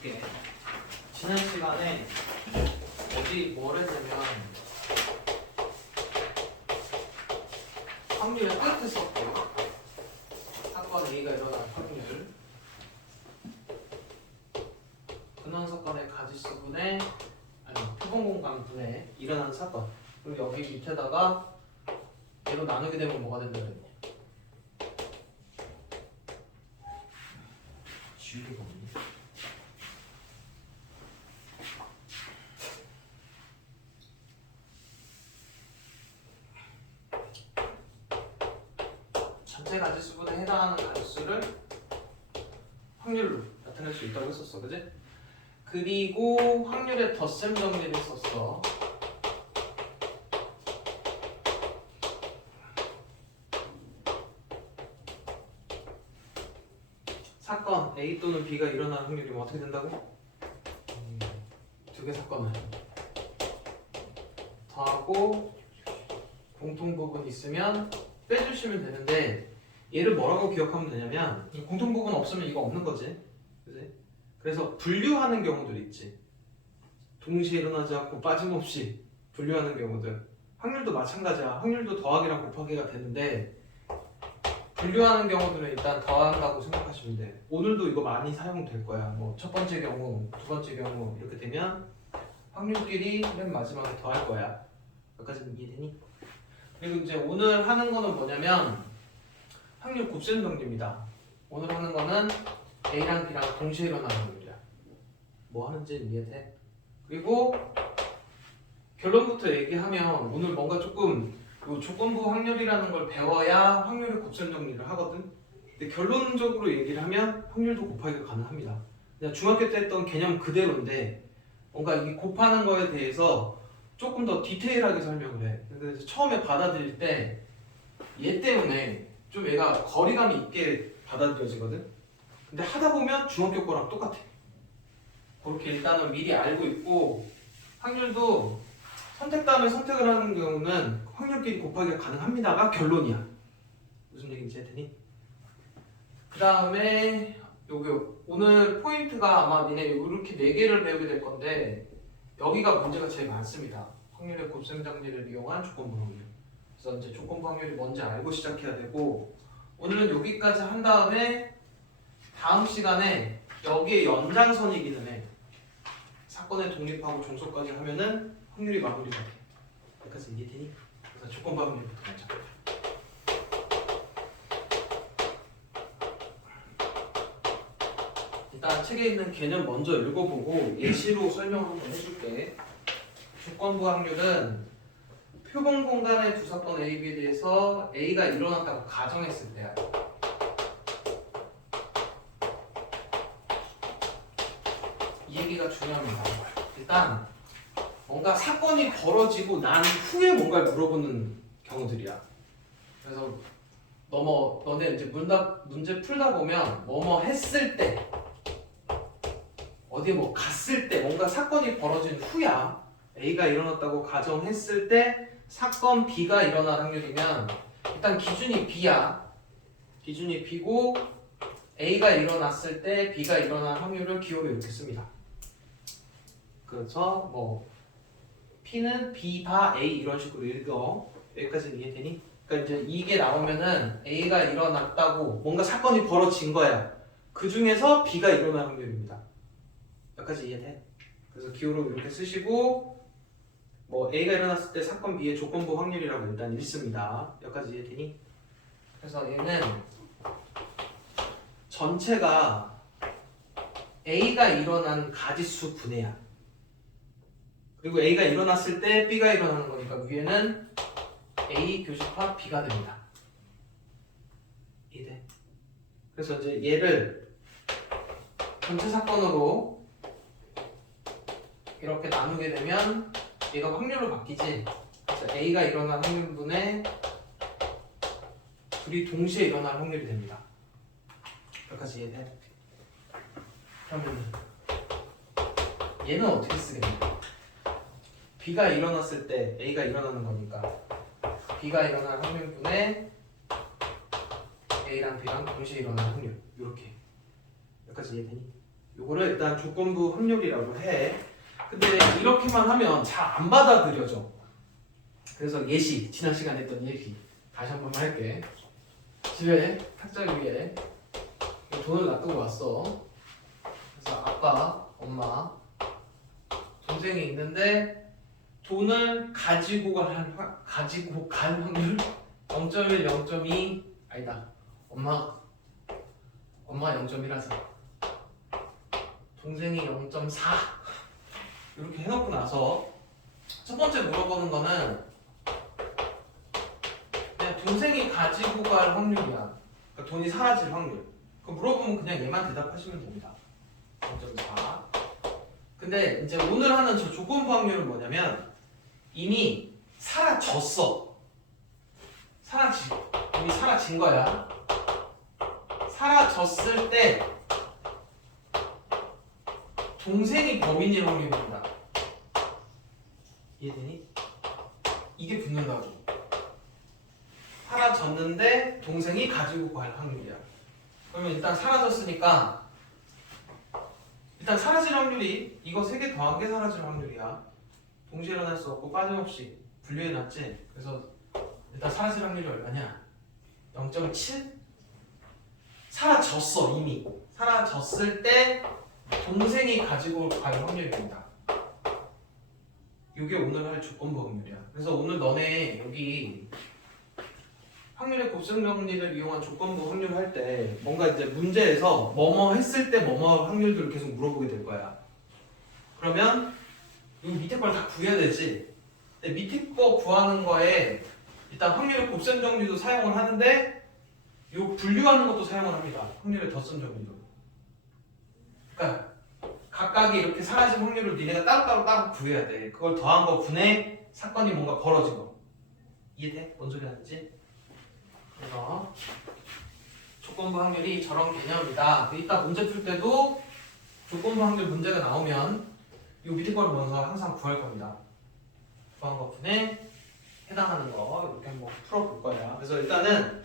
이게 지난 시간에 어디 뭘 했냐면 확률을 끝에 썼고요. 사건 A가 일어난 확률, 근원 사건의 가지수분의 표본 공간분에 일어난 사건. 그리고 여기 밑에다가 얘로 나누게 되면 뭐가 된다고 했냐? 지우개가 없네. 전체 가지수분에 해당하는 가지수를 확률로 나타낼 수 있다고 했었어, 그지? 그리고 확률의 덧셈 정리를 썼어. 사건 A 또는 B가 일어날 확률이 어떻게 된다고? 두 개 사건을 더하고 공통 부분 있으면 빼주시면 되는데, 얘를 뭐라고 기억하면 되냐면 공통 부분 없으면 이거 없는 거지, 그지? 그래서 분류하는 경우들 있지. 동시에 일어나지 않고 빠짐없이 분류하는 경우들. 확률도 마찬가지야. 확률도 더하기랑 곱하기가 되는데, 분류하는 경우들은 일단 더한다고 생각하시면 돼. 오늘도 이거 많이 사용될 거야. 뭐 첫 번째 경우, 두 번째 경우 이렇게 되면 확률끼리 맨 마지막에 더할 거야. 여기까지는 이해되니? 그리고 이제 오늘 하는 거는 뭐냐면 확률 곱셈 정리입니다. 오늘 하는 거는 A랑 B랑 동시에 일어나는 확률이야. 뭐 하는지 이해돼? 그리고 결론부터 얘기하면 오늘 뭔가 조금 요 조건부 확률이라는 걸 배워야 확률의 곱셈 정리를 하거든. 근데 결론적으로 얘기를 하면 확률도 곱하기가 가능합니다. 그냥 중학교 때 했던 개념 그대로인데 뭔가 이 곱하는 거에 대해서 조금 더 디테일하게 설명을 해. 그래서 처음에 받아들일 때 얘 때문에 좀 얘가 거리감이 있게 받아들여지거든. 근데 하다 보면 중학교 거랑 똑같아. 그렇게 일단은 미리 알고 있고, 확률도 선택 다음에 선택을 하는 경우는 확률끼리 곱하기가 가능합니다가 결론이야. 무슨 얘기인지 해드니? 그 다음에 여기 오늘 포인트가 아마 니네 이렇게 4개를 배우게 될 건데, 여기가 문제가 제일 많습니다. 확률의 곱셈 정리를 이용한 조건부 확률. 그래서 이제 조건부 확률이 뭔지 알고 시작해야 되고, 오늘은 여기까지 한 다음에 다음 시간에 여기에 연장선이기는 해. 사건의 독립하고 종속까지 하면은 확률이 마무리가 돼. 여기까지 이해되니? 그래서 조건부 확률부터 먼저. 일단 책에 있는 개념 먼저 읽어보고 예시로 설명 한번 해줄게. 조건부 확률은 표본 공간의 두 사건 A, B에 대해서 A가 일어났다고 가정했을 때야. 이 얘기가 중요합니다. 일단 뭔가 사건이 벌어지고 난 후에 뭔가를 물어보는 경우들이야. 그래서 너네 이제 문제 풀다 보면 뭐뭐 했을 때, 어디에 뭐 갔을 때, 뭔가 사건이 벌어진 후야. A가 일어났다고 가정했을 때 사건 B가 일어날 확률이면 일단 기준이 B야. 기준이 B고 A가 일어났을 때 B가 일어날 확률을 기호로 이렇게 씁니다. 그래서 뭐 P는 B 바 A 이런 식으로 읽어. 여기까지는 이해되니? 그러니까 이제 이게 나오면은 A가 일어났다고 뭔가 사건이 벌어진 거야. 그 중에서 B가 일어날 확률입니다. 여기까지 이해돼? 그래서 기호로 이렇게 쓰시고, 뭐 A가 일어났을 때 사건 B의 조건부 확률이라고 일단 읽습니다. 여기까지 이해되니? 그래서 얘는 전체가 A가 일어난 가지수 분해야. 그리고 A가 일어났을 때 B가 일어나는 거니까 위에는 A 교집합 B가 됩니다. 이해? 그래서 이제 얘를 전체 사건으로 이렇게 나누게 되면 얘가 확률로 바뀌지. 그래서 A가 일어날 확률분에 둘이 동시에 일어날 확률이 됩니다. 여기까지 이해돼? 그러면 얘는 어떻게 쓰겠냐? B가 일어났을 때 A가 일어나는 거니까 B가 일어날 확률분에 A랑 B랑 동시에 일어나는 확률. 이렇게. 여기까지 이해되니? 요거를 일단 조건부 확률이라고 해. 근데 이렇게만 하면 잘 안 받아들여져. 그래서 예시, 지난 시간에 했던 예시 다시 한 번만 할게. 집에 탁자 위에 돈을 놔두고 왔어. 그래서 아빠, 엄마, 동생이 있는데 돈을 가지고 갈 확률 0.1, 0.2 아니다. 엄마 0.1하자. 동생이 0.4 이렇게 해놓고 나서 첫 번째 물어보는 거는 그냥 동생이 가지고 갈 확률이야. 그러니까 돈이 사라질 확률. 그 물어보면 그냥 얘만 대답하시면 됩니다. 0.4. 근데 이제 오늘 하는 저 조건부 확률은 뭐냐면 이미 사라졌어. 이미 사라진 거야. 사라졌을 때 동생이 범인일 확률입니다. 이해되니? 이게 붙는다고. 사라졌는데 동생이 가지고 갈 확률이야. 그러면 일단 사라졌으니까 일단 사라질 확률이 이거 3개 더한 게 사라질 확률이야. 동시에 일어날 수 없고 빠짐없이 분류해놨지. 그래서 일단 사라질 확률이 얼마냐? 0.7? 사라졌어 이미. 사라졌을 때 동생이 가지고 갈 확률입니다. 이게 오늘 할 조건부 확률이야. 그래서 오늘 너네 여기 확률의 곱셈 정리를 이용한 조건부 확률 할 때 뭔가 이제 문제에서 뭐뭐 했을 때 뭐뭐 확률들을 계속 물어보게 될 거야. 그러면 이 밑에 걸 다 구해야 되지. 근데 밑에 거 구하는 거에 일단 확률의 곱셈 정리도 사용을 하는데 이 분류하는 것도 사용을 합니다. 확률의 덧셈 정리도. 그러니까 각각이 이렇게 사라진 확률을 니네가 따로 구해야 돼. 그걸 더한 거 분해 사건이 뭔가 벌어진 거. 이해돼? 뭔 소리 하는지? 그래서 조건부 확률이 저런 개념이다. 이따 문제 풀 때도 조건부 확률 문제가 나오면 이 밑에 걸 먼저 항상 구할 겁니다. 더한 거 분해 해당하는 거 이렇게 한번 풀어볼 거야. 그래서 일단은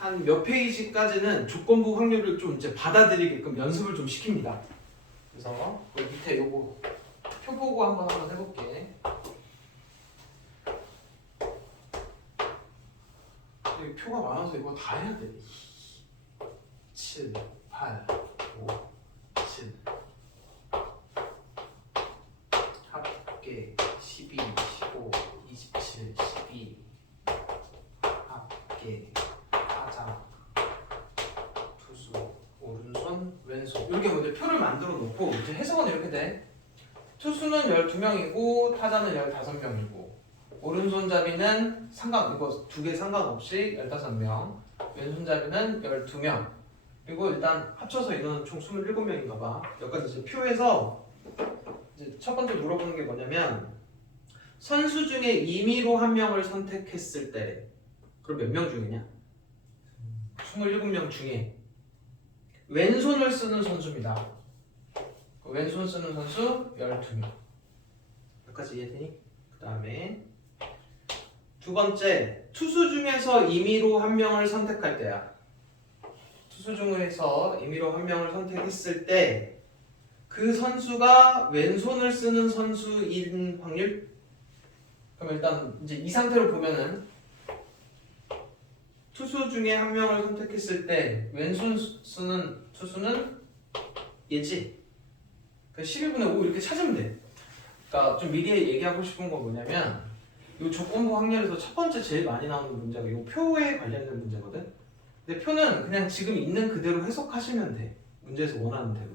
한 몇 페이지까지는 조건부 확률을 좀 이제 받아들이게끔 연습을 좀 시킵니다. 그래서 여기 밑에 요거 표 보고 한번 해볼게. 여기 표가 많아서 이거 다 해야 돼. 7, 8, 5, 7 합계 12, 15, 27, 12 합계 하자 투수 오른손 왼손 이렇게 먼저 표를 만들어 놓고 이제 해석은 이렇게 돼. 투수는 12명이고 타자는 15명이고 오른손잡이는 이거 두 개 상관없이 15명, 왼손잡이는 12명. 그리고 일단 합쳐서 인원은 총 27명인가 봐. 여기까지 이제 표에서 이제 첫 번째 물어보는 게 뭐냐면 선수 중에 임의로 한 명을 선택했을 때 그럼 몇 명 중이냐? 27명 중에 왼손을 쓰는 선수입니다. 왼손 쓰는 선수 12명. 여기까지 이해되니? 그 다음에 두 번째, 투수 중에서 임의로 한 명을 선택할 때야. 투수 중에서 임의로 한 명을 선택했을 때 그 선수가 왼손을 쓰는 선수인 확률? 그럼 일단 이제 이 상태로 보면은 투수 중에 한 명을 선택했을 때 왼손 쓰는 투수는 얘지. 그 12분의 5 이렇게 찾으면 돼. 그러니까 좀 미리 얘기하고 싶은 건 뭐냐면 이 조건부 확률에서 첫 번째 제일 많이 나오는 문제가 이 표에 관련된 문제거든. 근데 표는 그냥 지금 있는 그대로 해석하시면 돼. 문제에서 원하는 대로.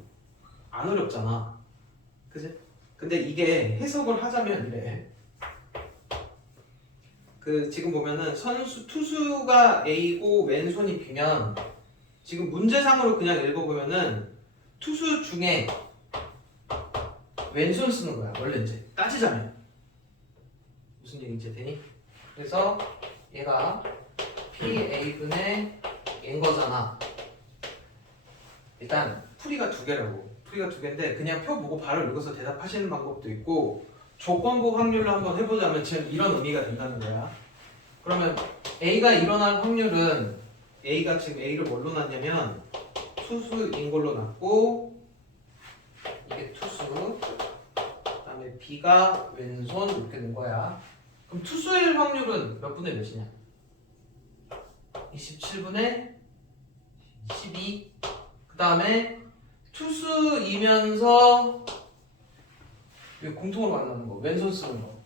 안 어렵잖아. 그지? 근데 이게 해석을 하자면 이래. 지금 보면은 투수가 A고 왼손이 B면 지금 문제상으로 그냥 읽어보면은 투수 중에 왼손 쓰는 거야. 원래 이제 따지자면. 무슨 얘기인지 되니? 그래서 얘가 PA분의 N인 거잖아. 일단 풀이가 두 개라고. 풀이가 두 개인데 그냥 표 보고 바로 읽어서 대답하시는 방법도 있고 조건부 확률로 한번 해보자면 지금 이런 의미가 된다는 거야. 그러면 A가 일어날 확률은 A가 지금 A를 뭘로 놨냐면 투수인 걸로 났고 이게 투수 그다음에 B가 왼손 이렇게 된 거야. 그럼 투수일 확률은 몇 분의 몇이냐? 27분의 12. 그 다음에 투수이면서 공통으로 만나는 거 왼손 쓰는 거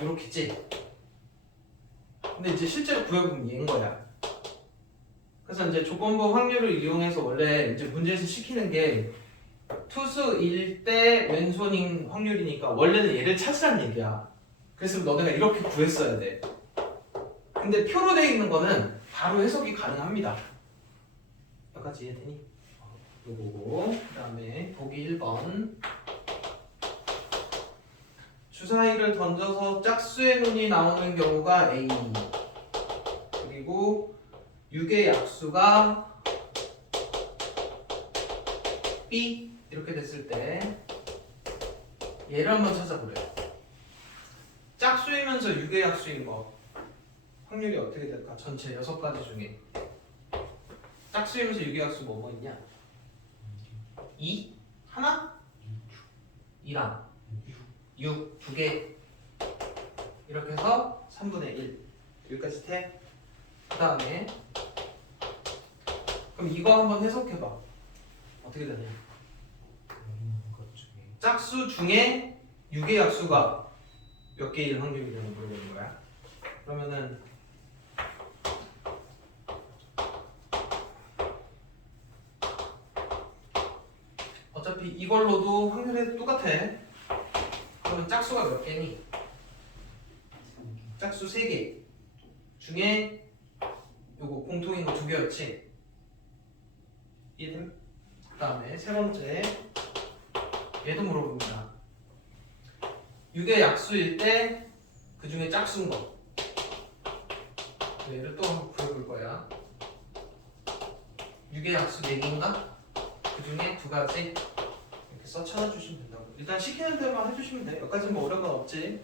요렇겠지? 근데 이제 실제로 구해보면 얘인 거야. 그래서 이제 조건부 확률을 이용해서 원래 이제 문제에서 시키는 게 투수일 때 왼손인 확률이니까 원래는 얘를 찾으란 얘기야. 그래서 너네가 이렇게 구했어야 돼. 근데 표로 되어 있는 거는 바로 해석이 가능합니다. 여기까지 이해되니? 요거고 그 다음에 보기 1번 주사위를 던져서 짝수의 눈이 나오는 경우가 A 그리고 6의 약수가 B 이렇게 됐을 때 얘를 한번 찾아보래. 짝수이면서 6의 약수인 거 확률이 어떻게 될까? 전체 6가지 중에 짝수이면서 6의 약수 뭐뭐 있냐? 2? 하나? 2랑 6 2개 이렇게 해서 3분의 1 여기까지 돼? 그 다음에 그럼 이거 한번 해석해봐. 어떻게 되냐? 짝수 중에 6의 약수가 몇 개일 확률이 되는 물어보는 거야. 그러면은 어차피 이걸로도 확률이 똑같아. 그러면 짝수가 몇 개니? 짝수 3개 중에 요거 공통인 거 2개였지? 이해됨? 그 다음에 세 번째 얘도 물어봅니다. 6의 약수일 때 그 중에 짝수인 거 얘를 또 한번 구해볼 거야. 6의 약수 4개인가? 그 중에 2가지 이렇게 써 찾아주시면 된다고. 일단 시키는 대로만 해주시면 돼. 여기까지는 뭐 어려운 건 없지.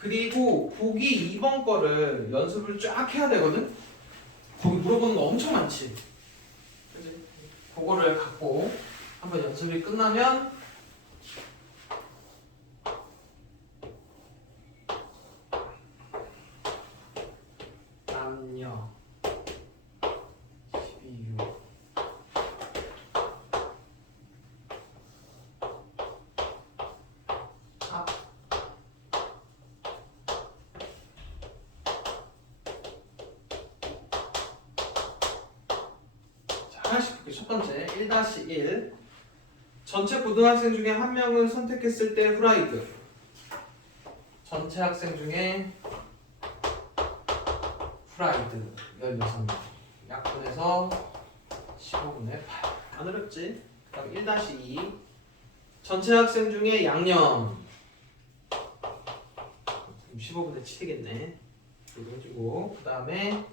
그리고 보기 2번 거를 연습을 쫙 해야 되거든? 거기 물어보는 거 엄청 많지. 그치? 그거를 갖고 한번 연습이 끝나면 남녀 12유 합 자, 하나씩 볼게요. 첫 번째 1-1 전체 고등학생 중에 한 명을 선택했을 때 후라이드 전체 학생 중에 후라이드 16명 약분해서 15분의 8 안 어렵지? 그 다음 1-2 전체 학생 중에 양념 15분의 7이겠네 이거 해주고 그 다음에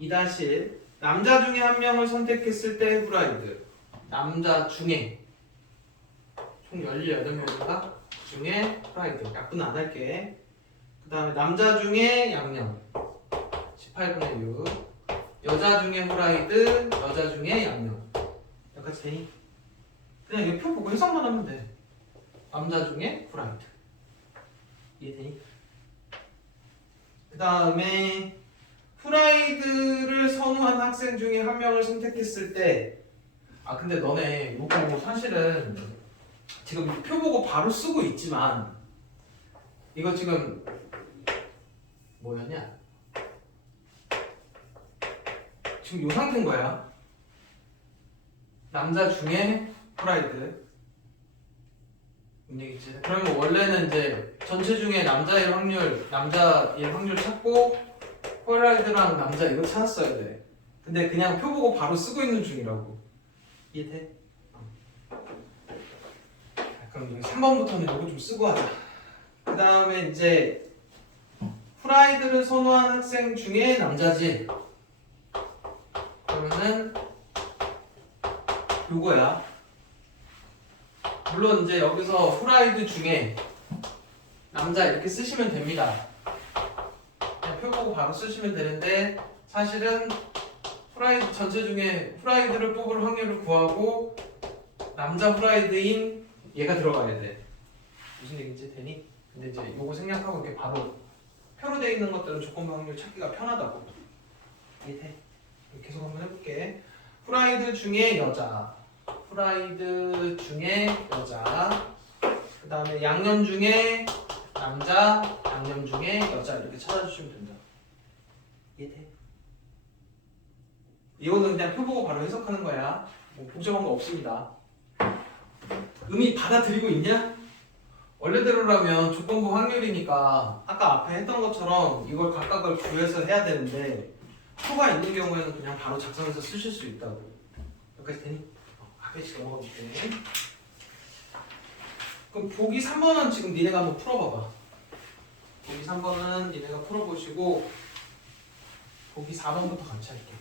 2-1 남자 중에 한 명을 선택했을 때 후라이드 남자 중에 총 18명인가? 그 중에 후라이드 약분 안 할게 그 다음에 남자 중에 양념 18분의 6 여자 중에 후라이드 여자 중에 양념 여기까지 되니? 그냥 이 표 보고 해석만 하면 돼. 남자 중에 후라이드 이해되니? 그 다음에 후라이드를 선호한 학생 중에 한 명을 선택했을 때 근데 너네 이거 사실은 지금 표 보고 바로 쓰고 있지만 이거 지금 뭐였냐? 지금 이 상태인 거야. 남자 중에 후라이드. 문제겠지. 그러면 원래는 이제 전체 중에 남자일 확률 찾고 후라이드랑 남자 이거 찾았어야 돼. 근데 그냥 표 보고 바로 쓰고 있는 중이라고. 이해돼? 그럼 3번부터는 이거 좀 쓰고 하자. 그 다음에 이제 후라이드를 선호한 학생 중에 남자지. 그러면은 요거야. 물론 이제 여기서 후라이드 중에 남자 이렇게 쓰시면 됩니다. 그냥 표 보고 바로 쓰시면 되는데 사실은 프라이드 전체 중에 프라이드를 뽑을 확률을 구하고 남자 프라이드인 얘가 들어가야 돼. 무슨 얘기인지 되니? 근데 이제 요거 생략하고 이렇게 바로 표로 돼 있는 것들은 조건부 확률 찾기가 편하다고. 이해돼? 계속 한번 해볼게. 프라이드 중에 여자, 프라이드 중에 여자, 그 다음에 양념 중에 남자, 양념 중에 여자 이렇게 찾아주시면 된다. 이해돼? 이거는 그냥 표 보고 바로 해석하는 거야. 뭐 복잡한 거 없습니다. 의미 받아들이고 있냐? 원래대로라면 조건부 확률이니까 아까 앞에 했던 것처럼 이걸 각각을 구해서 해야 되는데 표가 있는 경우에는 그냥 바로 작성해서 쓰실 수 있다고. 여기까지 되니? 앞에씩 넘어가볼게. 그럼 보기 3번은 지금 니네가 한번 풀어봐봐. 보기 3번은 니네가 풀어보시고 보기 4번부터 같이 할게.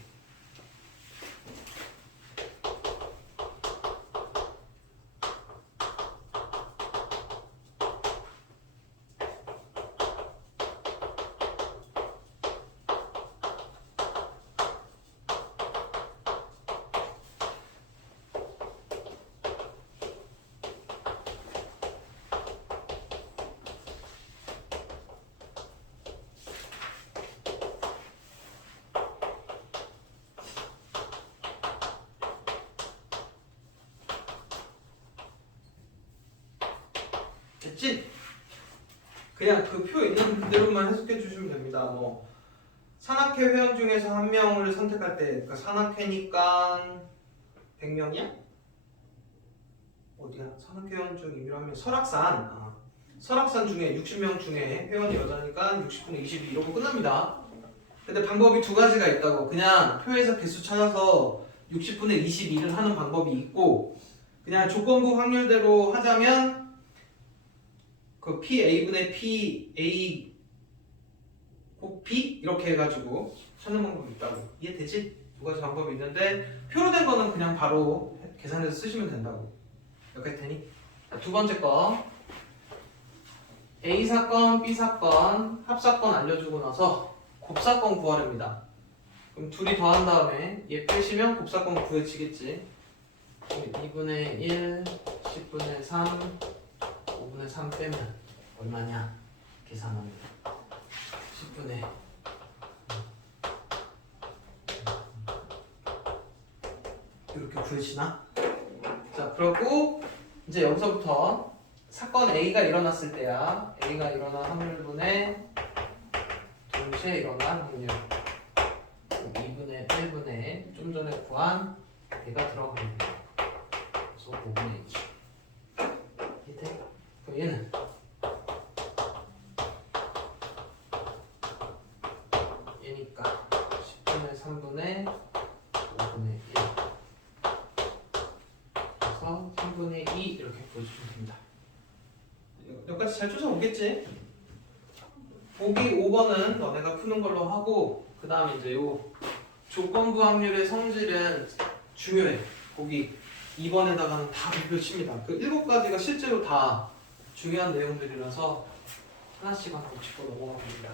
됐지? 그냥 그 표 있는 그대로만 해석해 주시면 됩니다. 뭐 산악회 회원 중에서 한 명을 선택할 때, 그러니까 산악회니까 100명이야? 어디야? 산악회 회원 중 임의로 한 명. 설악산. 설악산 중에 60명 중에 회원이 여자니까 60분의 22 이러고 끝납니다. 근데 방법이 두 가지가 있다고. 그냥 표에서 개수 찾아서 60분의 22를 하는 방법이 있고, 그냥 조건부 확률대로 하자면 그 PA분의 PA 곱 B 이렇게 해가지고 찾는 방법이 있다고. 이해되지? 두 가지 방법이 있는데 표로 된 거는 그냥 바로 계산해서 쓰시면 된다고. 여기까지 되니? 두 번째 거 A 사건, B 사건, 합사건 알려주고 나서 곱사건 구하랍니다. 그럼 둘이 더한 다음에 얘 빼시면 곱사건 구해지겠지. 2분의 1, 10분의 3, 5분의 3 빼면 얼마냐? 계산하면 10분의 이렇게 구해지나? 자, 그러고 이제 여기서부터 사건 A가 일어났을 때야. A가 일어난 확률분의 동시에 일어난 확률 2분의 1분의 좀 전에 구한 A가 들어가면 돼요. 그래서 5분의 2 이때 그럼 얘는 얘니까 10분의 3분의 5분의 1 그래서 3분의 2 이렇게 보여주시면 됩니다. 여기까지 잘 쫓아오겠지? 보기 5번은 너네가 푸는 걸로 하고 그 다음에 이제 요 조건부 확률의 성질은 중요해. 보기 2번에다가는 다 비교칩니다. 그 7가지가 실제로 다 중요한 내용들이라서 하나씩 한번 짚고 넘어가 봅니다.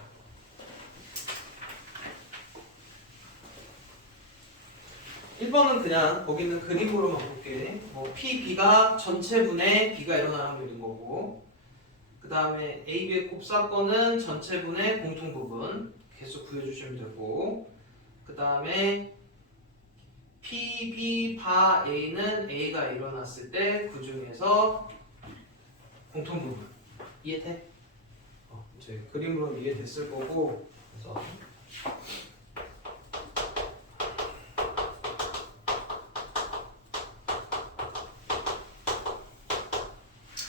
1번은 그냥 거기 있는 그림으로만 볼게. 뭐 P, B가 전체분의 B가 일어나는 확률인 거고 그 다음에 A, B의 곱사건은 전체분의 공통부분 계속 구해주시면 되고 그 다음에 P, B, 바 A는 A가 일어났을 때 그 중에서 공통부분 이해돼? 이제 그림으로 이해됐을 거고 그래서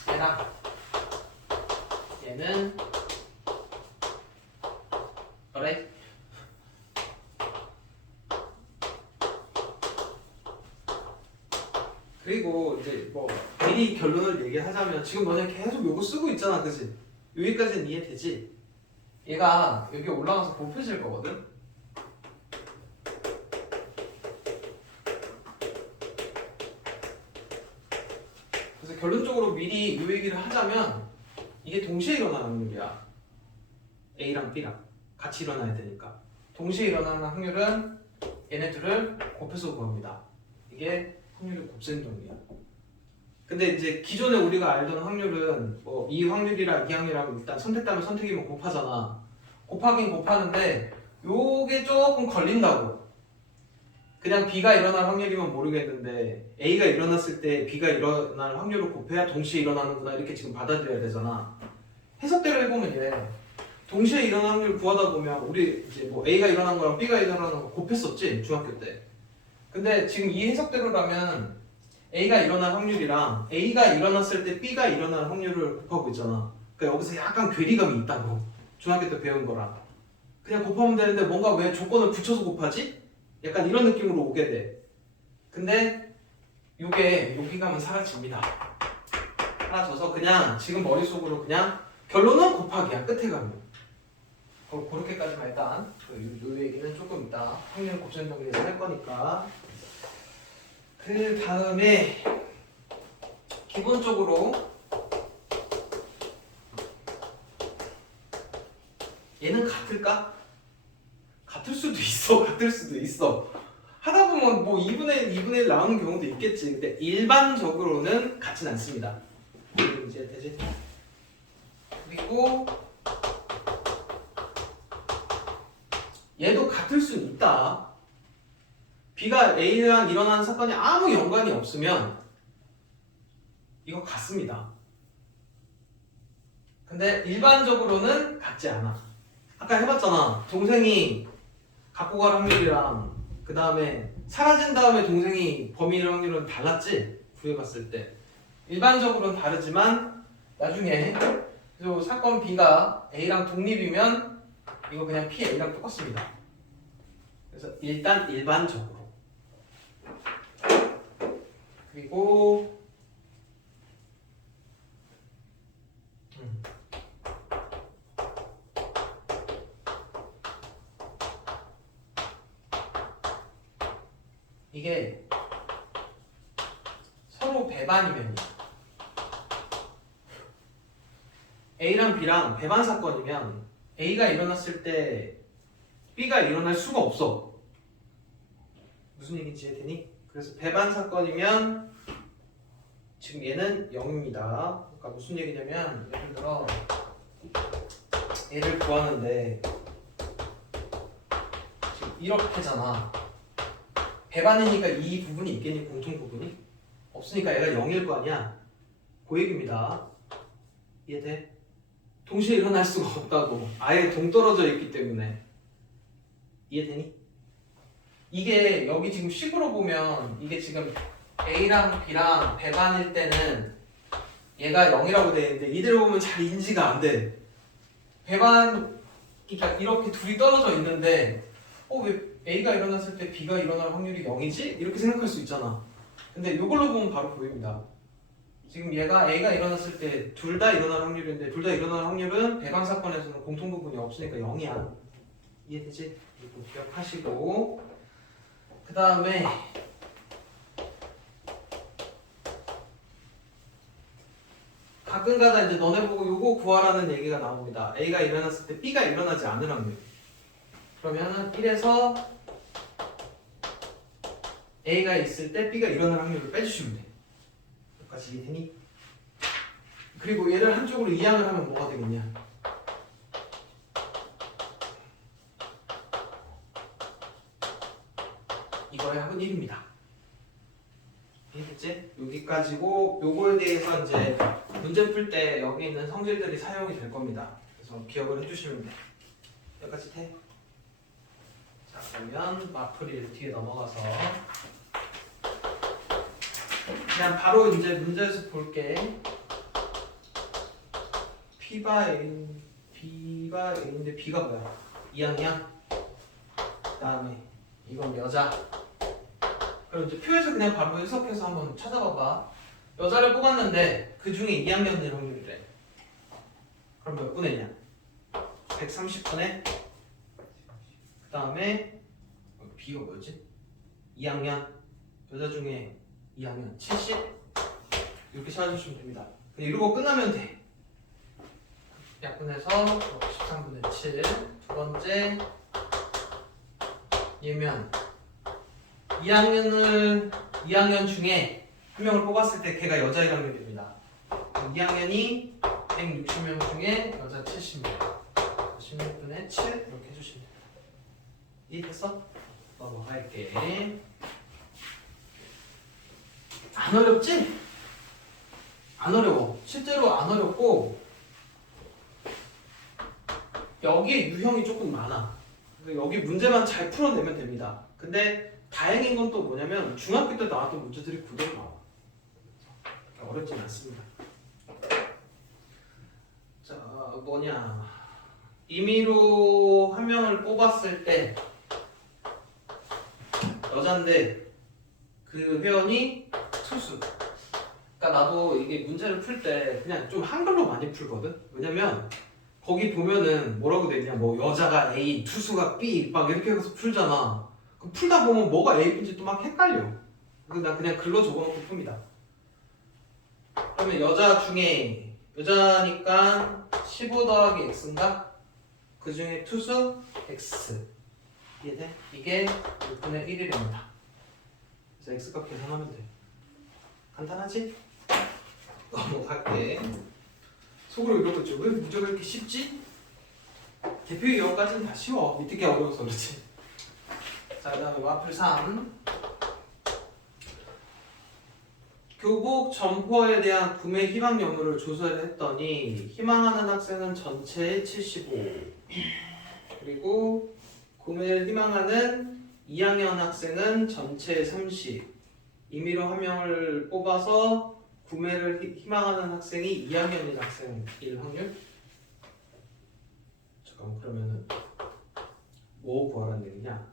얘랑 얘는 그래? 그리고 이제 뭐 미리 결론을 얘기하자면 지금 너네 계속 요거 쓰고 있잖아, 그치? 여기까지는 이해되지? 얘가 여기 올라가서 곱해질 거거든? 그래서 결론적으로 미리 이 얘기를 하자면 이게 동시에 일어나는 확률이야. A랑 B랑 같이 일어나야 되니까 동시에 일어나는 확률은 얘네 둘을 곱해서 구합니다. 이게 확률의 곱셈 정리야. 근데 이제 기존에 우리가 알던 확률은 뭐 이 확률이랑 이 확률이랑 일단 선택하면 선택이면 곱하잖아. 곱하긴 곱하는데 요게 조금 걸린다고. 그냥 B가 일어날 확률이면 모르겠는데 A가 일어났을 때 B가 일어날 확률을 곱해야 동시에 일어나는구나 이렇게 지금 받아들여야 되잖아. 해석대로 해보면 이래. 동시에 일어날 확률을 구하다 보면 우리 이제 뭐 A가 일어난 거랑 B가 일어나는 거 곱했었지 중학교 때. 근데 지금 이 해석대로라면 A가 일어날 확률이랑 A가 일어났을 때 B가 일어날 확률을 곱하고 있잖아. 그러니까 여기서 약간 괴리감이 있다고. 중학교 때 배운 거랑. 그냥 곱하면 되는데 뭔가 왜 조건을 붙여서 곱하지? 약간 이런 느낌으로 오게 돼. 근데 요게 여기가면 사라집니다. 사라져서 그냥 지금 머릿속으로 그냥 결론은 곱하기야. 끝에 가면. 그렇게까지만 일단 요 얘기는 조금 이따 확률 곱셈 정리해서 할 거니까. 그 다음에 기본적으로 얘는 같을까? 같을 수도 있어. 같을 수도 있어. 하다 보면 뭐 2분의 1 나오는 경우도 있겠지. 근데 일반적으로는 같진 않습니다. 이제 되지? 그리고 얘도 같을 수는 있다. B가 A랑 일어나는 사건이 아무 연관이 없으면 이거 같습니다. 근데 일반적으로는 같지 않아. 아까 해봤잖아. 동생이 갖고 갈 확률이랑 그 다음에 사라진 다음에 동생이 범인의 확률은 달랐지? 구해봤을 때. 일반적으로는 다르지만 나중에 그래서 사건 B가 A랑 독립이면 이거 그냥 PA랑 똑같습니다. 그래서 일단 일반적으로. 그리고 이게 서로 배반이면요. A랑 B랑 배반 사건이면 A가 일어났을 때 B가 일어날 수가 없어. 무슨 얘기인지 이해되니? 그래서 배반 사건이면 지금 얘는 0입니다. 그러니까 무슨 얘기냐면 예를 들어 얘를 구하는데 지금 이렇게잖아. 배반이니까 이 부분이 있겠니? 공통 부분이? 없으니까 얘가 0일 거 아니야? 그 얘기입니다. 이해돼? 동시에 일어날 수가 없다고. 아예 동떨어져 있기 때문에. 이해되니? 이게 여기 지금 식으로 보면 이게 지금 A랑 B랑 배반일 때는 얘가 0이라고 돼 있는데 이대로 보면 잘 인지가 안 돼. 배반, 그러니까 이렇게 둘이 떨어져 있는데 왜 A가 일어났을 때 B가 일어날 확률이 0이지? 이렇게 생각할 수 있잖아. 근데 이걸로 보면 바로 보입니다. 지금 얘가 A가 일어났을 때 둘 다 일어날 확률인데 둘 다 일어날 확률은 배반 사건에서는 공통 부분이 없으니까 0이야. 이해되지? 이거 기억하시고 그 다음에 가끔가다 이제 너네 보고 요거 구하라는 얘기가 나옵니다. A가 일어났을 때 B가 일어나지 않을 확률. 그러면은 1에서 A가 있을 때 B가 일어날 확률을 빼주시면 돼. 여기까지 이해되니? 그리고 얘를 한쪽으로 이항을 하면 뭐가 되겠냐? 이거의 합은 1입니다. 이해됐지? 여기까지고 요거에 대해서 이제 문제 풀 때 여기 있는 성질들이 사용이 될 겁니다. 그래서 기억을 해주시면 돼. 여기까지 돼? 자 그러면 마풀이를 뒤에 넘어가서 그냥 바로 이제 문제에서 볼게. P가 A, B가 A인데 B가 뭐야? 이항이야? 그 다음에 이건 여자. 그럼 이제 표에서 그냥 바로 해석해서 한번 찾아봐봐. 여자를 뽑았는데 그 중에 2학년일 확률이래. 그럼 몇 분의 1냐? 130분의 그 다음에 B가 뭐였지? 2학년 여자 중에 2학년 70 이렇게 찾아주시면 됩니다. 그냥 이러고 끝나면 돼. 약분해서 13분의 7 두 번째 얘면 2학년 중에 한 명을 뽑았을 때 걔가 여자일 확률이 됩니다. 2학년이 160명 중에 여자 70명. 16분의 7 이렇게 해주시면 됩니다. 이해됐어? 넘어갈게. 안 어렵지? 안 어려워. 실제로 안 어렵고 여기에 유형이 조금 많아. 그래서 여기 문제만 잘 풀어내면 됩니다. 근데 다행인 건 또 뭐냐면 중학교 때 나왔던 문제들이 그대로 나와. 어렵진 않습니다. 자, 뭐냐. 임의로 한 명을 뽑았을 때 여잔데 그 회원이 투수. 그러니까 나도 이게 문제를 풀 때 그냥 좀 한글로 많이 풀거든. 왜냐면 거기 보면은 뭐라고 돼 있냐, 뭐 여자가 A, 투수가 B 막 이렇게 해서 풀잖아. 그럼 풀다 보면 뭐가 A, B인지 또 막 헷갈려. 그래서 나 그냥 글로 적어놓고 풉니다. 그러면 여자 중에 여자니까 15 더하기 X인가? 그 중에 투수 X. 이해돼? 이게 6분의 1이랍니다. 그래서 X값 계산하면 돼. 간단하지? 넘어갈게. 속으로 이러고 있죠. 왜 문제가 이렇게 쉽지? 대표 유형까지는 다 쉬워. 밑에 게 어려워서 그렇지. 자, 그 다음에 와플 3. 교복 점퍼에 대한 구매 희망 여부를 조사를 했더니 희망하는 학생은 전체의 75. 그리고 구매를 희망하는 2학년 학생은 전체의 30. 임의로 한 명을 뽑아서 구매를 희망하는 학생이 2학년인 학생일 확률? 잠깐만, 그러면은 뭐 구하라는 얘기냐?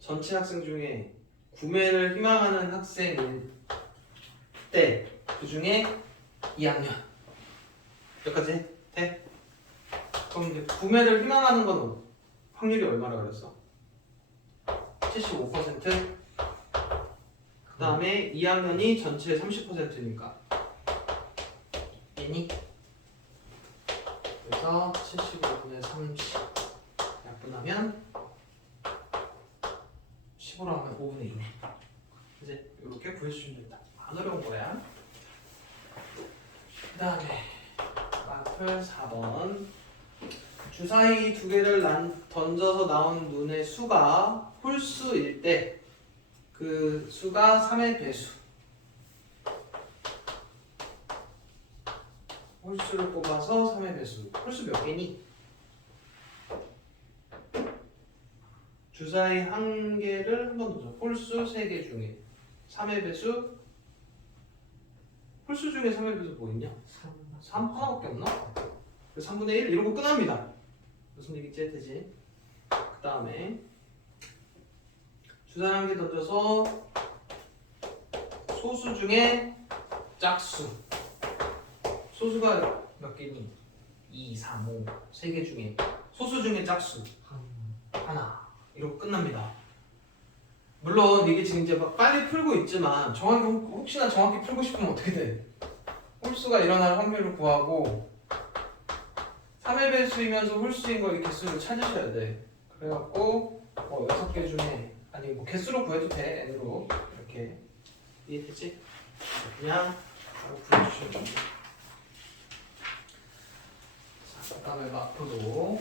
전체 학생 중에 구매를 희망하는 학생일 때 그 중에 2학년 여기까지 돼? 그럼 이제 구매를 희망하는 건 확률이 얼마라 그랬어? 75%? 그 다음에 2학년이 전체의 30%니까 얘니? 그래서 75분의 30 약분하면 15로 하면 5분의 2. 이제 이렇게 구해주시면 된다. 안 어려운 거야. 그 다음에 마플 4번. 주사위 두 개를 던져서 나온 눈의 수가 홀수일 때 그 수가 3의 배수. 홀수를 뽑아서 3의 배수. 홀수 몇 개니? 주사위 한 개를 한 번 더 줘. 홀수 3개 중에 3의 배수. 홀수 중에 3의 배수 뭐 있냐? 3 하나밖에 없나? 3분의 1 이러고 끝납니다. 무슨 얘기인지 되지? 그 다음에 주사위 한 개 던져서 소수 중에 짝수. 소수가 몇 개니? 2, 3, 5 3개 중에 소수 중에 짝수 하나. 이러고 끝납니다. 물론 이게 지금 이제 막 빨리 풀고 있지만 혹시나 정확히 풀고 싶으면 어떻게 돼? 홀수가 일어날 확률을 구하고 3의 배수이면서 홀수인 거의 개수를 찾으셔야 돼. 그래갖고 6개 중에 아니 뭐 개수로 구해도 돼. n으로 이렇게. 이해되지? 그냥 바로 구해주시면 됩니다. 자, 그 다음에 마프로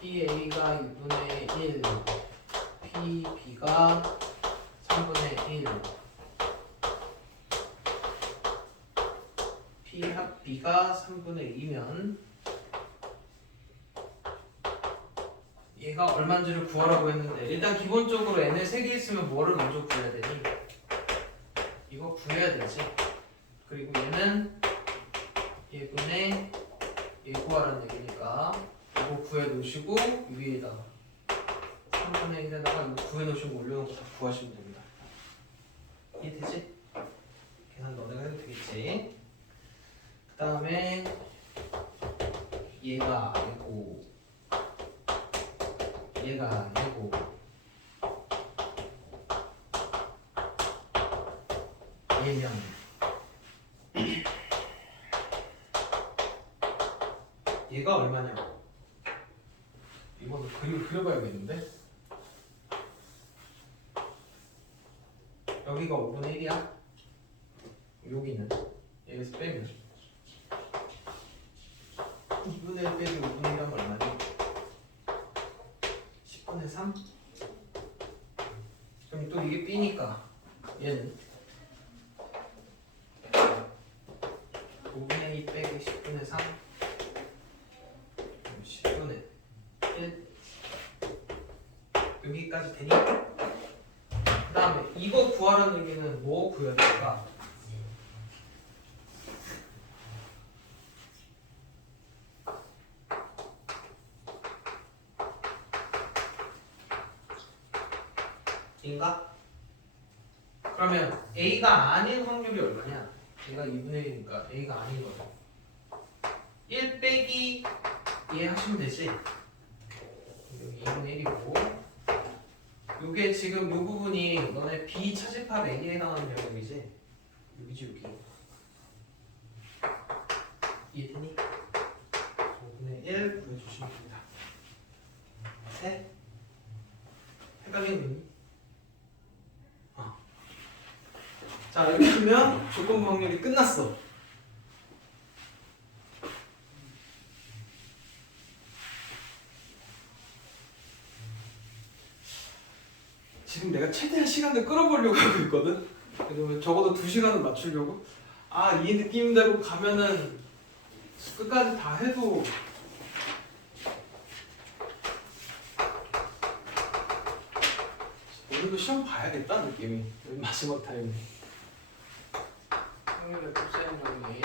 PA가 2분의 1, PB가 3분의 1, P합 B가 3분의 2면 얘가 얼마인지를 구하라고 했는데 일단 기본적으로 n에 3개 있으면 뭐를 먼저 구해야 되니? 이거 구해야 되지. 그리고 얘는 얘분의 얘 구하라는 얘기니까 이거 구해 놓으시고 위에다가 3분의 1에다가 이거 구해 놓으신 거 올려놓고 다 구하시면 됩니다. 이해되지? 계산 너네가 해도 되겠지? 그 다음에 얘가 얘고 얘가 얘고 얘면 얘가 얼마냐고. 이거는 그림을 그려봐야겠는데? 여기가 5분의 1이야. 여기는 여기서 빼면 2분의 1 빼기 5분의 1 하면 얼마니? 10분의 3? 그럼 또 이게 B니까 얘는 5분의 2 빼기 10분의 3 10분의 1 여기까지 되니? 그 다음에 이거 구하라는 얘기는 뭐 구해야 될까? 인가? 그러면 A가 아닌 확률이 얼마냐? A가 2분의 1이니까 A가 아닌 거죠. 1 빼기 얘 하시면 되지. 여기 2분의 1이고 요게 지금 요 부분이 너네 B 차집합 A에 해당하는 영역이지? 여기지 여기. 이해되니? 5분의 1 구해주시면 됩니다. 셋. 헷갈리는 거 있니? 자, 이렇게 하면 조건부 확률이 끝났어. 지금 내가 최대한 시간을 끌어보려고 하고 있거든? 그러면 적어도 2시간은 맞추려고? 아, 이 느낌대로 가면은 끝까지 다 해도 오늘도 시험 봐야겠다 느낌이. 마지막 타임에 확률의 곱셈 정리.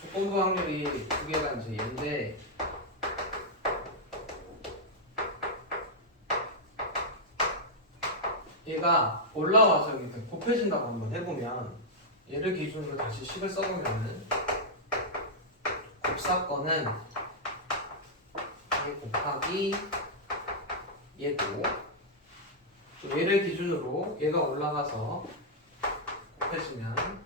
조건부 확률이 두 개가 이제 얘인데 얘가 올라와서 이렇게 곱해진다고 한번 해보면 얘를 기준으로 다시 식을 써보면은 곱사건은 얘 곱하기 얘고 또 얘를 기준으로 얘가 올라가서 곱해지면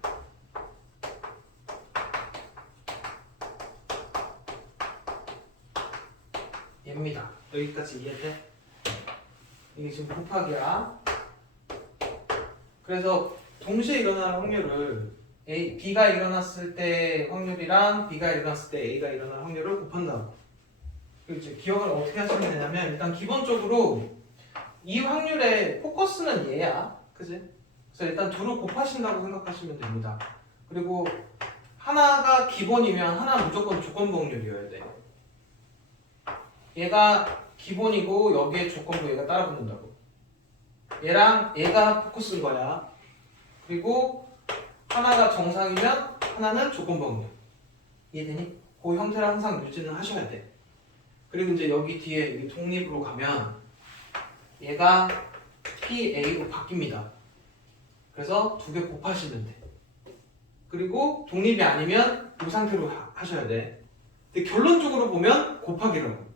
얘입니다. 여기까지 이해돼? 이게 지금 곱하기야. 그래서 동시에 일어나는 확률을 B가 일어났을 때 확률이랑 B가 일어났을 때 A가 일어날 확률을 곱한다고. 그리고 이제 기억을 어떻게 하시면 되냐면 일단 기본적으로 이 확률의 포커스는 얘야. 그지? 그래서 일단 둘을 곱하신다고 생각하시면 됩니다. 그리고 하나가 기본이면 하나 무조건 조건부 확률이어야 돼. 얘가 기본이고 여기에 조건부 얘가 따라 붙는다고. 얘랑 얘가 포커스인 거야. 그리고 하나가 정상이면 하나는 조건부 확률. 이해되니? 그 형태를 항상 유지는 하셔야 돼. 그리고 이제 여기 뒤에 여기 독립으로 가면 얘가 PA로 바뀝니다. 그래서 두 개 곱하시면 돼. 그리고 독립이 아니면 이 상태로 하셔야 돼. 근데 결론적으로 보면 곱하기라고.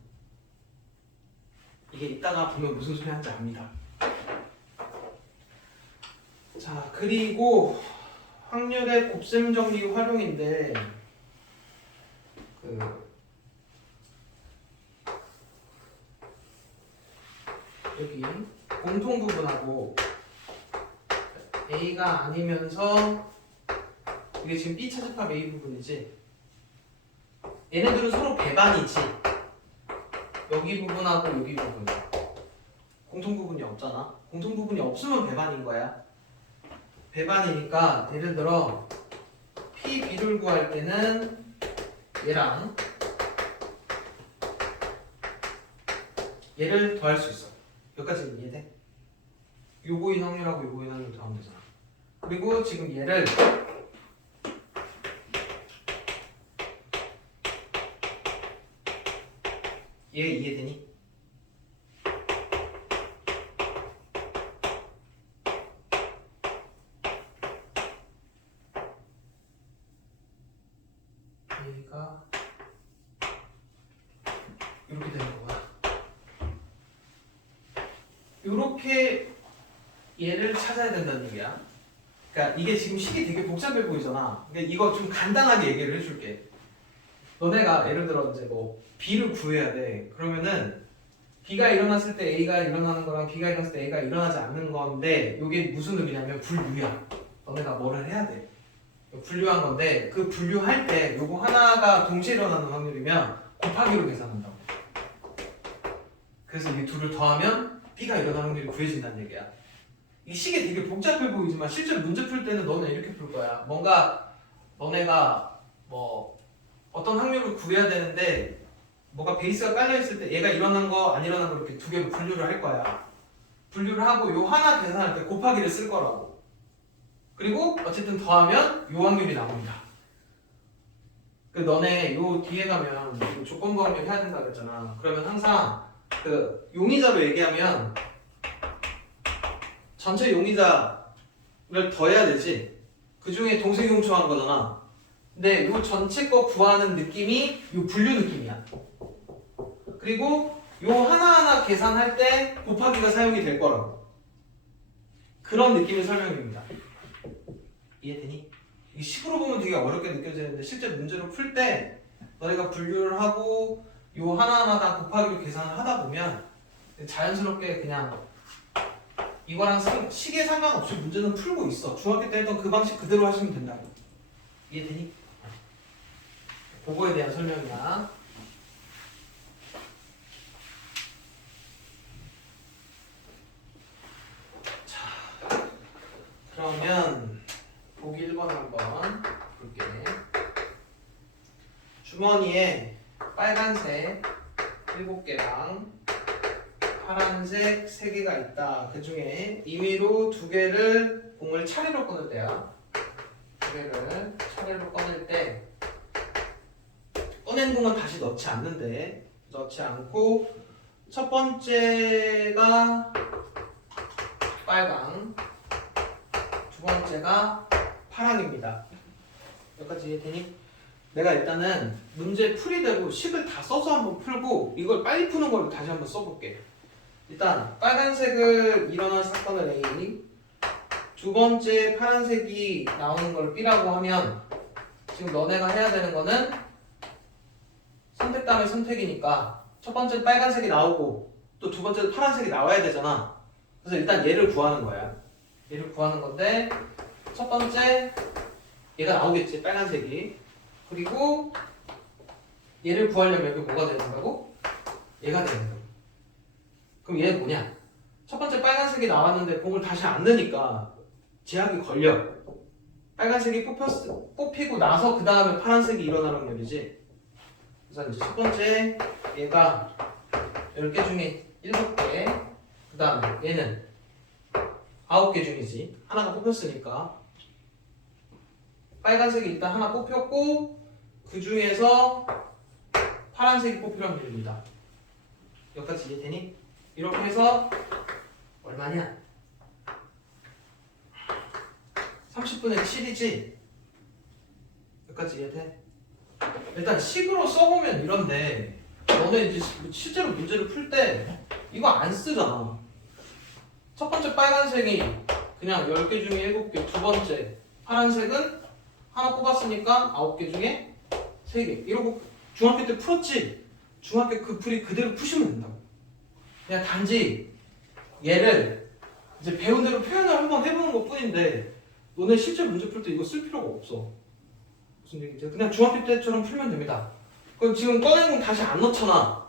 이게 이따가 보면 무슨 소리 하는지 압니다. 자, 그리고 확률의 곱셈 정리 활용인데 여기 공통 부분하고 A가 아니면서 이게 지금 B 차집합 A 부분이지. 얘네들은 서로 배반이지. 여기 부분하고 여기 부분 공통 부분이 없잖아. 공통 부분이 없으면 배반인 거야. 배반이니까 예를 들어 P, B를 구할 때는 얘랑 얘를 더할 수 있어. 여기까지 이해돼? 요거인 확률하고 요거인 확률 더하면 되잖아. 그리고 지금 얘를 얘 이해되니? 얘가 이렇게 되는 거야. 이렇게 얘를 찾아야 된다는 얘기야. 그러니까 이게 지금 식이 되게 복잡해 보이잖아. 근데 이거 좀 간단하게 얘기를 해줄게. 너네가 예를 들어 이제 뭐 B를 구해야 돼. 그러면은 B가 일어났을 때 A가 일어나는 거랑 B가 일어났을 때 A가 일어나지 않는 건데 이게 무슨 의미냐면 분류야. 너네가 뭐를 해야 돼. 분류한 건데 그 분류할 때 요거 하나가 동시에 일어나는 확률이면 곱하기로 계산한다고. 그래서 이 둘을 더하면 B가 일어나는 확률이 구해진다는 얘기야. 이 식이 되게 복잡해 보이지만 실제로 문제 풀 때는 너네 이렇게 풀 거야. 뭔가 너네가 뭐 어떤 확률을 구해야 되는데 뭐가 베이스가 깔려 있을 때 얘가 일어난 거 안 일어난 거 이렇게 두 개로 분류를 할 거야. 분류를 하고 요 하나 계산할 때 곱하기를 쓸 거라고. 그리고 어쨌든 더하면 요 확률이 나옵니다. 그 너네 요 뒤에 가면 조건부 확률 해야 된다 그랬잖아. 그러면 항상 그 용의자로 얘기하면 전체 용의자를 더해야 되지. 그 중에 동색용초한 거잖아. 근데 요 전체 거 구하는 느낌이 요 분류 느낌이야. 그리고 요 하나하나 계산할 때 곱하기가 사용이 될 거라고. 그런 느낌의 설명입니다. 이해되니? 이 식으로 보면 되게 어렵게 느껴지는데 실제 문제로 풀 때 너희가 분류를 하고 요 하나하나 다 곱하기로 계산을 하다 보면 자연스럽게 그냥 이거랑 식에 상관없이 문제는 풀고 있어. 중학교 때 했던 그 방식 그대로 하시면 된다고. 이해되니? 그거에 대한 설명이야. 자, 그러면 보기 1번 한번 볼게. 주머니에 빨간색 7개랑 파란색 3개가 있다. 그 중에 임의로 2개를 공을 차례로 꺼낼 때야. 2개를 차례로 꺼낼 때 꺼낸 공은 다시 넣지 않는데 넣지 않고 첫 번째가 빨강, 두 번째가 파랑입니다. 여기까지 이해되니? 내가 일단은 문제 풀이대로 식을 다 써서 한번 풀고 이걸 빨리 푸는 걸 다시 한번 써볼게. 일단 빨간색을 일어난 사건을 A, 두 번째 파란색이 나오는 걸 B라고 하면 지금 너네가 해야 되는 거는 선택 다음에 선택이니까 첫 번째 빨간색이 나오고 또 두 번째 파란색이 나와야 되잖아. 그래서 일단 얘를 구하는 거야. 얘를 구하는 건데 첫 번째 얘가 나오겠지, 빨간색이. 그리고 얘를 구하려면 여기 뭐가 되는 거고? 얘가 되는 거고. 그럼 얘는 뭐냐? 첫 번째 빨간색이 나왔는데 공을 다시 안 넣으니까 제약이 걸려. 빨간색이 뽑히고 나서 그 다음에 파란색이 일어나는 거지. 그래서 이제 첫 번째 얘가 10개 중에 7개, 그 다음에 얘는 9개 중이지. 하나가 뽑혔으니까 빨간색이 일단 하나 뽑혔고 그 중에서 파란색이 뽑힐 확률입니다. 여기까지 이해되니? 이렇게 해서 얼마냐? 30분의 7이지? 여기까지 이해돼? 일단 식으로 써보면 이런데 너네 이제 실제로 문제를 풀 때 이거 안 쓰잖아. 첫 번째 빨간색이 그냥 10개 중에 7개, 두 번째 파란색은 하나 뽑았으니까 9개 중에 3개. 이러고 중학교 때 풀었지? 중학교 그 풀이 그대로 푸시면 된다고. 그냥 단지 얘를 이제 배운 대로 표현을 한번 해보는 것 뿐인데 너네 실제 문제 풀 때 이거 쓸 필요가 없어. 무슨 얘기지? 그냥 중학교 때처럼 풀면 됩니다. 그럼 지금 꺼낸 공 다시 안 넣잖아.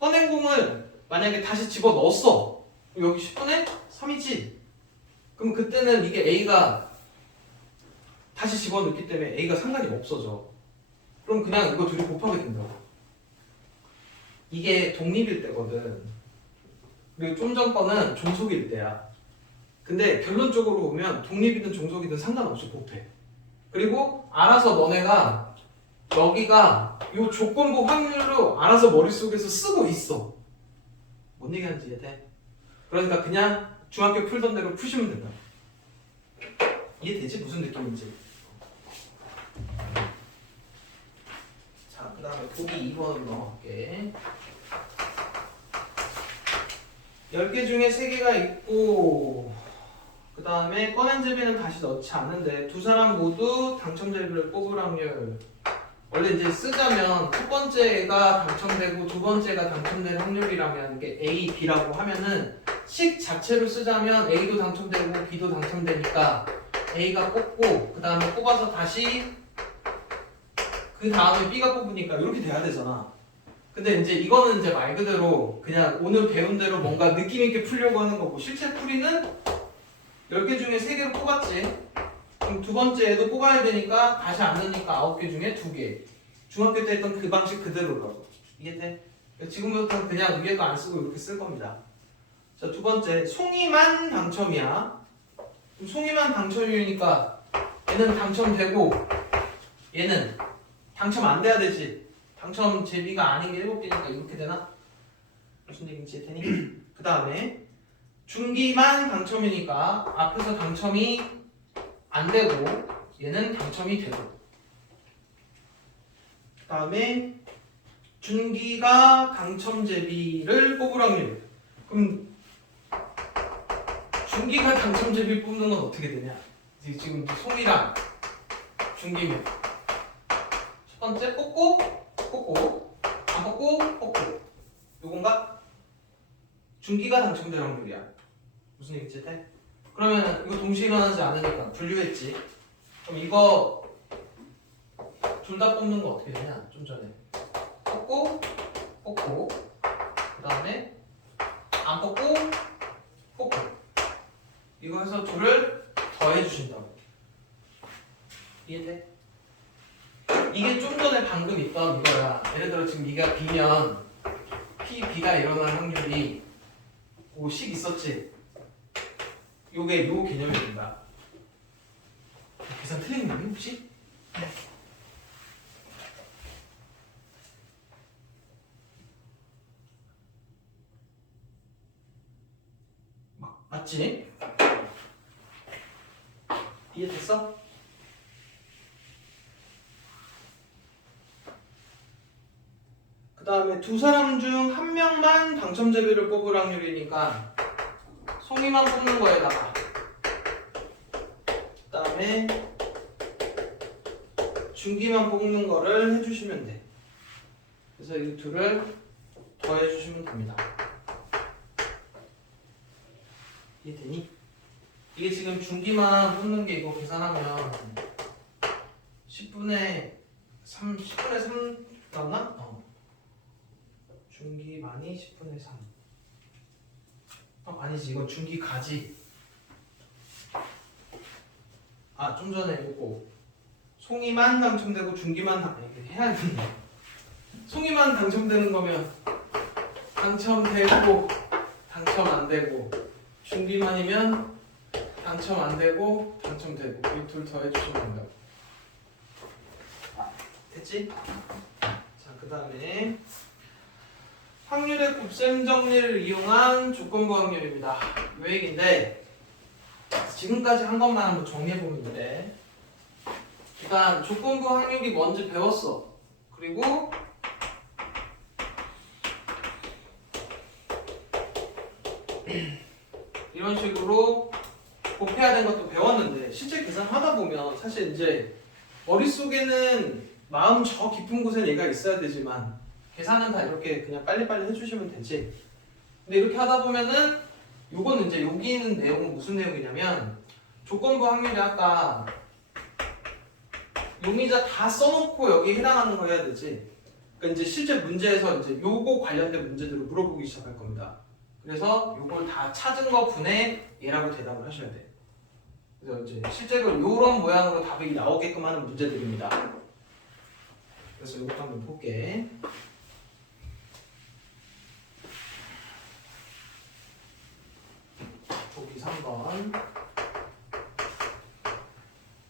꺼낸 공을 만약에 다시 집어 넣었어. 여기 10분의 3이지. 그럼 그때는 이게 A가 다시 집어넣기 때문에 A가 상관이 없어져. 그럼 그냥 이거 둘이 곱하게 된다고. 이게 독립일 때거든. 그리고 좀 전 거는 종속일 때야. 근데 결론적으로 보면 독립이든 종속이든 상관없이 곱해. 그리고 알아서 너네가 여기가 이 조건부 확률로 알아서 머릿속에서 쓰고 있어. 뭔 얘기하는지 이해돼? 그러니까 그냥 중학교 풀던 대로 푸시면 된다. 이해되지? 무슨 느낌인지. 자, 그 다음에 보기 2번으로 넘어갈게. 10개 중에 3개가 있고 그 다음에 꺼낸 제비는 다시 넣지 않는데 두 사람 모두 당첨 제비를 뽑을 확률 원래 이제 쓰자면 첫 번째가 당첨되고 두 번째가 당첨될 확률이라면 이게 A, B라고 하면은 식 자체로 쓰자면 A도 당첨되고 B도 당첨되니까 A가 뽑고 그 다음에 뽑아서 다시 그 다음에 B가 뽑으니까 이렇게 돼야 되잖아. 근데 이제 이거는 이제 말 그대로 그냥 오늘 배운 대로 뭔가 느낌 있게 풀려고 하는 거고 실제 풀이는 10개 중에 3개로 뽑았지. 그럼 두 번째에도 뽑아야 되니까 다시 안 넣으니까 9개 중에 2개. 중학교 때 했던 그 방식 그대로라고. 이해돼? 지금부터 그냥 위에도 안 쓰고 이렇게 쓸 겁니다. 자, 두 번째 송이만 당첨이야. 송이만 당첨이니까 얘는 당첨되고 얘는 당첨 안 돼야 되지. 당첨 제비가 아닌 게 7개니까 이렇게 되나? 무슨 얘기인지 했더니 그 다음에 중기만 당첨이니까 앞에서 당첨이 안 되고 얘는 당첨이 되고 그 다음에 준기가 당첨 제비를 뽑을 확률. 그럼 준기가 당첨 제비 뽑는 건 어떻게 되냐? 지금 송이랑 준기면 첫 번째 뽑고 안 뽑고 요건가? 준기가 당첨될 확률이야. 무슨 얘기지? 그러면 이거 동시에 일어나지 않으니까 분류했지. 그럼 이거 둘 다 뽑는 거 어떻게 되냐? 좀 전에 뽑고 그 다음에 안 뽑고 이거 해서 둘을 더해 주신다고. 이해돼? 이게 좀 전에 방금 있던 이거야. 예를 들어 지금 이가 B면 B가 일어날 확률이 5씩 있었지. 요게 요 개념이 된다. 계산 틀린 거니 혹시? 맞지? 이해됐어? 그 다음에 두 사람 중 한 명만 당첨 제비를 뽑을 확률이니까 송이만 뽑는 거에다가 그 다음에 중기만 뽑는 거를 해주시면 돼. 그래서 이 둘을 더해주시면 됩니다. 이해되니? 이게 지금 중기만 뽑는 게 이거 계산하면 10분의 3 나왔나? 중기만이 10분의 3 아니지 이건 중기가지. 좀 전에 요거 송이만 당첨되고 중기만 해야 된다. 송이만 당첨되는 거면 당첨되고 당첨 안 되고 중기만이면 당첨 안 되고 당첨되고 이 둘 더해 주시면 된다고. 됐지? 자, 그 다음에 확률의 곱셈 정리를 이용한 조건부 확률입니다. 요 얘기인데 지금까지 한 것만 한번 정리해보면 돼. 일단 조건부 확률이 뭔지 배웠어. 그리고 이런 식으로 곱해야 되는 것도 배웠는데 실제 계산하다 보면 사실 이제 머릿속에는 마음 저 깊은 곳에 얘가 있어야 되지만 계산은 다 이렇게 그냥 빨리빨리 해주시면 되지. 근데 이렇게 하다 보면은 요거는 이제 여기 있는 내용은 무슨 내용이냐면 조건부 확률이 아까 용의자 다 써놓고 여기 해당하는 거 해야 되지. 그러니까 이제 실제 문제에서 이제 요거 관련된 문제들을 물어보기 시작할 겁니다. 그래서 요걸 다 찾은 거 분에 얘라고 대답을 하셔야 돼. 그래서 이제 실제로 요런 모양으로 답이 나오게끔 하는 문제들입니다. 그래서 이것도 한번 볼게. 보기 3번.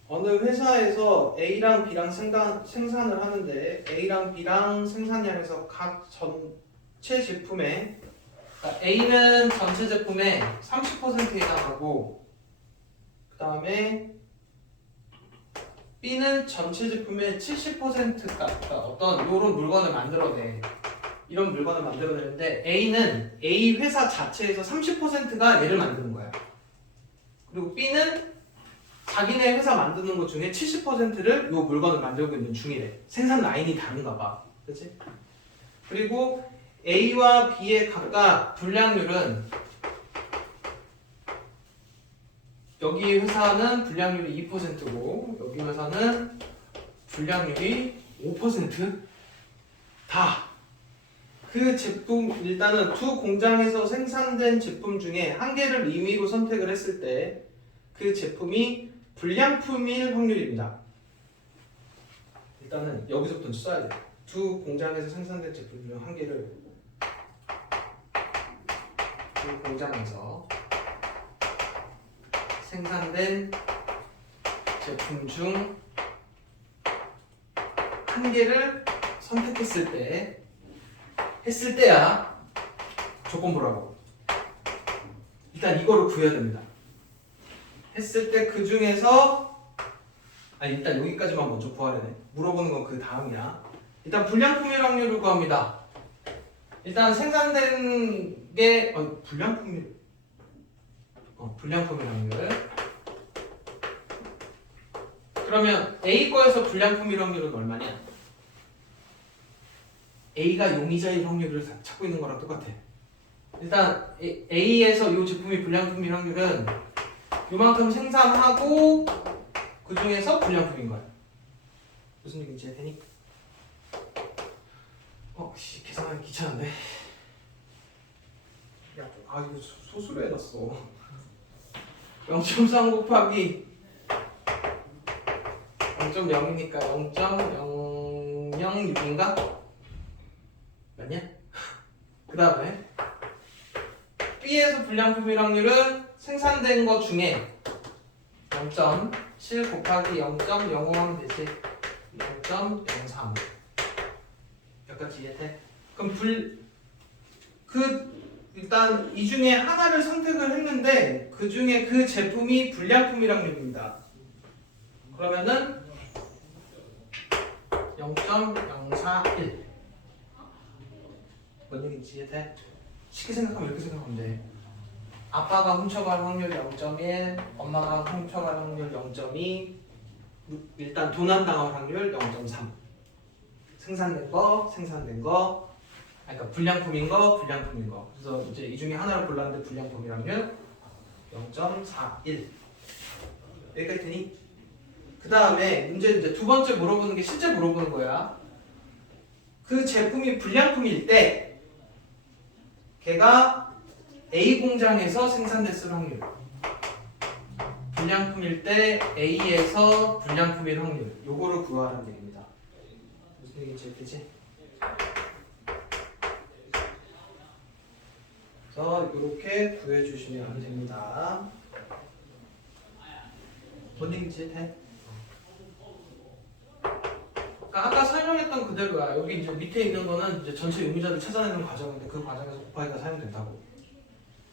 어느 회사에서 A랑 B랑 생산을 하는데 A랑 B랑 생산량에서 각 전체 제품의 그러니까 A는 전체 제품의 30%에 해당하고 그 다음에 B는 전체 제품의 70%가 어떤 이런 물건을 만들어내. 이런 물건을 만들어내는데 A는 A 회사 자체에서 30%가 얘를 만드는 거야. 그리고 B는 자기네 회사 만드는 것 중에 70%를 이 물건을 만들고 있는 중이래. 생산 라인이 다른가 봐. 그치? 그리고 A와 B의 각각 분량률은 여기 회사는 분량률이 2%고 여기 회사는 분량률이 5%? 다 그 제품 일단은 두 공장에서 생산된 제품 중에 한 개를 임의로 선택을 했을 때 그 제품이 불량품일 확률입니다. 일단은 여기서부터 써야 돼. 두 공장에서 생산된 제품 중 한 개를 두 공장에서 생산된 제품 중 한 개를 선택했을 때야 조건 뭐라고? 일단 이거를 구해야 됩니다. 했을 때 그 중에서 일단 여기까지만 먼저 구하려네. 물어보는 건 그 다음이야. 일단 불량품일 확률을 구합니다. 일단 생산된 게 불량품일 확률. 그러면 A 거에서 불량품일 확률은 얼마냐? A가 용의자일 확률을 찾고 있는 거랑 똑같아. 일단 A에서 이 제품이 불량품일 확률은 요만큼 생산하고 그 중에서 불량품인 거야. 무슨 얘기인지 해니? 계산하기 귀찮은데. 야, 이거 소수로 해놨어. 0.3 곱하기 0.0이니까 0.006인가? 맞냐? 그 다음에 B에서 불량품일 확률은 생산된 것 중에 0.7 곱하기 0.05 하면 되지. 0.03 여기까지 이해돼? 그럼 일단 이 중에 하나를 선택을 했는데 그 중에 그 제품이 불량품일 확률입니다. 그러면은 0.041 뭔 얘기인지 이해돼? 쉽게 생각하면 이렇게 생각하면 돼. 아빠가 훔쳐갈 확률 0.1, 엄마가 훔쳐갈 확률 0.2, 일단 도난당할 확률 0.3. 생산된 거, 그러니까 불량품인 거. 그래서 이제 이 중에 하나를 골랐는데 불량품일 확률 0.41. 여기까지 되니? 그 다음에 문제 이제 두 번째 물어보는 게 실제 물어보는 거야. 그 제품이 불량품일 때 걔가 A 공장에서 생산됐을 확률. 불량품일 때 A에서 불량품일 확률. 요거를 구하라는 얘기입니다. 무슨 얘기인지 알겠지? 그래서 이렇게 구해주시면 됩니다. 뭔 얘기인지 돼? 그러니까 아까 설명했던 그대로야. 여기 이제 밑에 있는 거는 이제 전체 용의자를 찾아내는 과정인데 그 과정에서 곱하기가 사용된다고.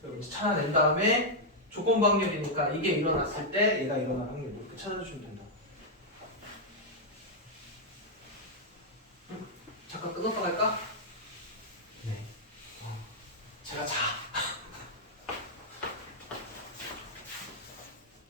그리고 이제 찾아낸 다음에 조건 확률이니까 이게 일어났을 때 얘가 일어날 확률 이렇게 찾아주시면 된다. 잠깐 끊었다 갈까? 네. 제가 자.